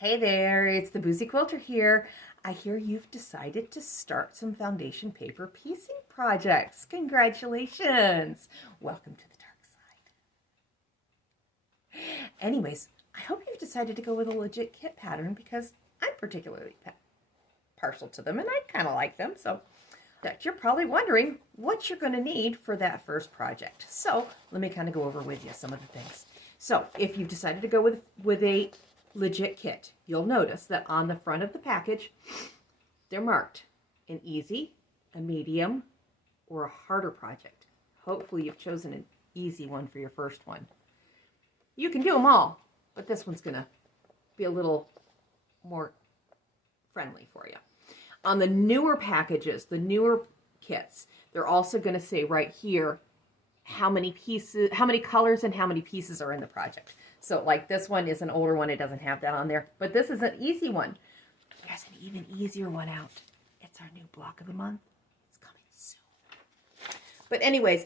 Hey there, it's the Boozy Quilter here. I hear you've decided to start some foundation paper piecing projects. Congratulations. Welcome to the dark side. Anyways, I hope you've decided to go with a legit kit pattern because I'm particularly partial to them and I kind of like them. So that you're probably wondering what you're going to need for that first project. So let me kind of go over with you some of the things. So if you've decided to go with a legit kit, you'll notice that on the front of the package, they're marked an easy, a medium, or a harder project. Hopefully you've chosen an easy one for your first one. You can do them all, but this one's gonna be a little more friendly for you. On the newer packages, the newer kits, they're also gonna say right here how many pieces, how many colors and how many pieces are in the project. So like this one is an older one, it doesn't have that on there, but this is an easy one. There's an even easier one out. It's our new block of the month. It's coming soon. But anyways,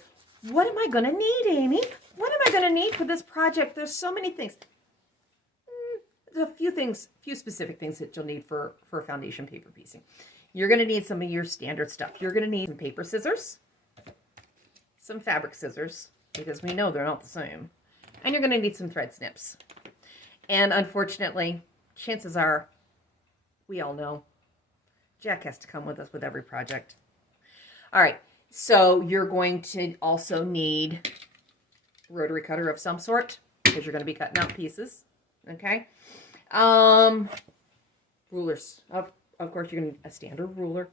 what am I gonna need, Amy? What am I gonna need for this project? There's so many things. There's a few specific things that you'll need for foundation paper piecing. You're gonna need some of your standard stuff. You're gonna need some paper scissors, some fabric scissors, because we know they're not the same. And you're going to need some thread snips. And unfortunately, chances are, we all know, Jack has to come with us with every project. All right, so you're going to also need a rotary cutter of some sort, because you're going to be cutting out pieces, okay? Rulers. Of course, you're going to need a standard ruler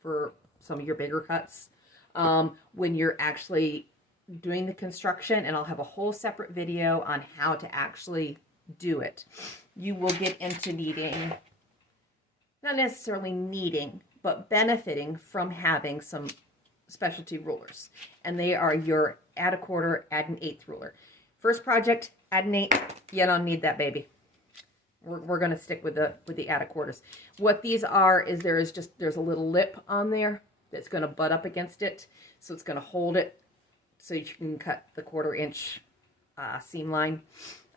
for some of your bigger cuts. When you're actually doing the construction, and I'll have a whole separate video on how to actually do it, you will get into needing, not necessarily needing, but benefiting from having some specialty rulers. And they are your add a quarter, add an eighth ruler. First project, add an eighth, you don't need that baby. We're going to stick with the add a quarters. What these are is there's a little lip on there that's going to butt up against it, so it's going to hold it so you can cut the 1/4 inch seam line.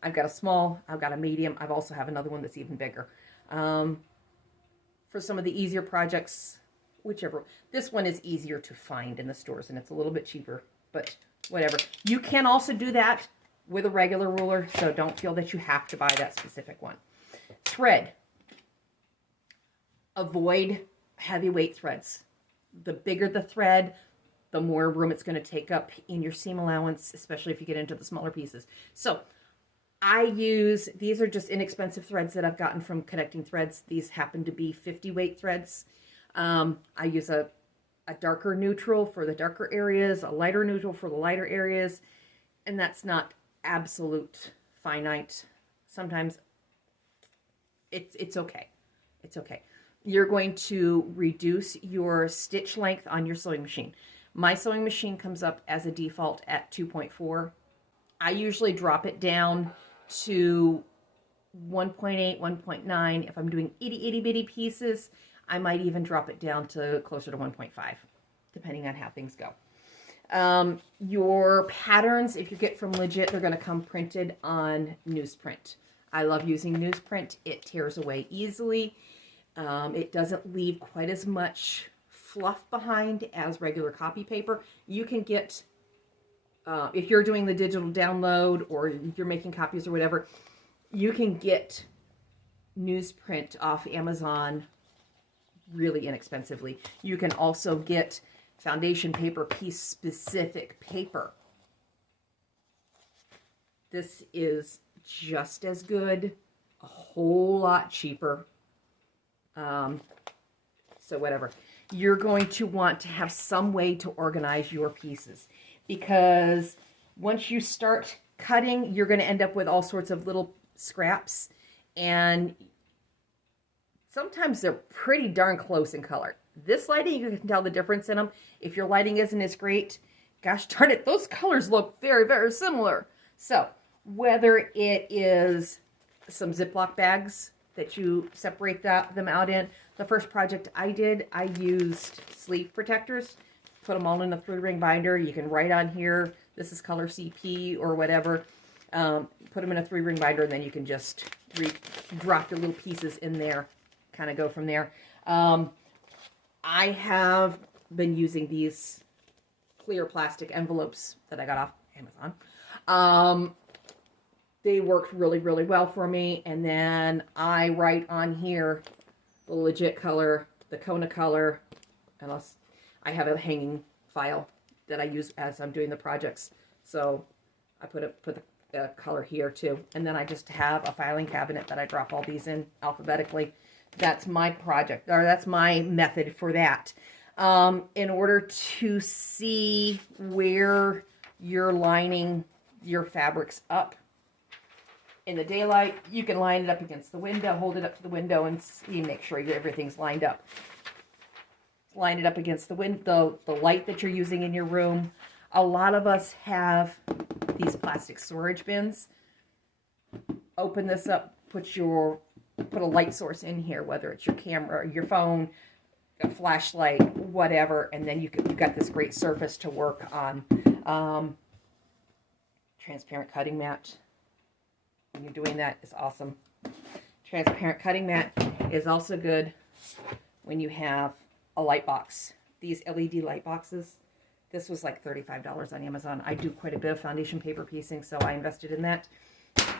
I've got a small, I've got a medium, I've also have another one that's even bigger. For some of the easier projects, whichever, this one is easier to find in the stores and it's a little bit cheaper, but whatever. You can also do that with a regular ruler, so don't feel that you have to buy that specific one. Thread. Avoid heavyweight threads. The bigger the thread, the more room it's going to take up in your seam allowance, especially if you get into the smaller pieces. So these are just inexpensive threads that I've gotten from Connecting Threads. These happen to be 50 weight threads. I use a darker neutral for the darker areas, a lighter neutral for the lighter areas, and that's not absolute finite. Sometimes it's okay. It's okay. You're going to reduce your stitch length on your sewing machine. My sewing machine comes up as a default at 2.4. I usually drop it down to 1.8, 1.9. If I'm doing itty bitty pieces, I might even drop it down to closer to 1.5, depending on how things go. Your patterns, if you get from Legit, they're going to come printed on newsprint. I love using newsprint. It tears away easily. It doesn't leave quite as much fluff behind as regular copy paper. You can get, if you're doing the digital download or if you're making copies or whatever, you can get newsprint off Amazon really inexpensively. You can also get foundation paper piece specific paper. This is just as good, a whole lot cheaper. So whatever. You're going to want to have some way to organize your pieces, because once you start cutting, you're going to end up with all sorts of little scraps, and sometimes they're pretty darn close in color. This lighting, you can tell the difference in them. If your lighting isn't as great, gosh darn it, those colors look very, very similar. So whether it is some Ziploc bags that you separate them out in. The first project I did, I used sleeve protectors, put them all in a 3-ring binder. You can write on here, this is color CP or whatever. Put them in a 3-ring binder, and then you can just drop the little pieces in there, kind of go from there. I have been using these clear plastic envelopes that I got off Amazon. They worked really, really well for me. And then I write on here the Legit color, the Kona color, unless I have a hanging file that I use as I'm doing the projects. So I put the color here too. And then I just have a filing cabinet that I drop all these in alphabetically. That's my project, or that's my method for that. In order to see where you're lining your fabrics up in the daylight, you can line it up against the window, hold it up to the window, and see, make sure everything's lined up. Line it up against the window, the light that you're using in your room. A lot of us have these plastic storage bins. Open this up, put a light source in here, whether it's your camera, your phone, a flashlight, whatever, and then you've got this great surface to work on. Transparent cutting mat. When you're doing that, is awesome. Transparent cutting mat is also good when you have a light box. These LED light boxes. This was like $35 on Amazon. I do quite a bit of foundation paper piecing, so I invested in that.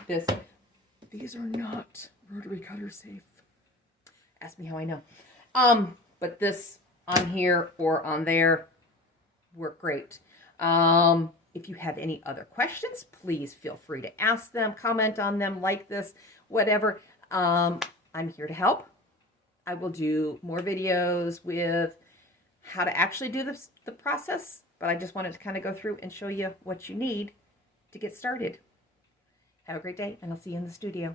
These are not rotary cutter safe. Ask me how I know. But this on here or on there work great. If you have any other questions, please feel free to ask them, comment on them, like this, whatever. I'm here to help. I will do more videos with how to actually do the process, but I just wanted to kind of go through and show you what you need to get started. Have a great day, and I'll see you in the studio.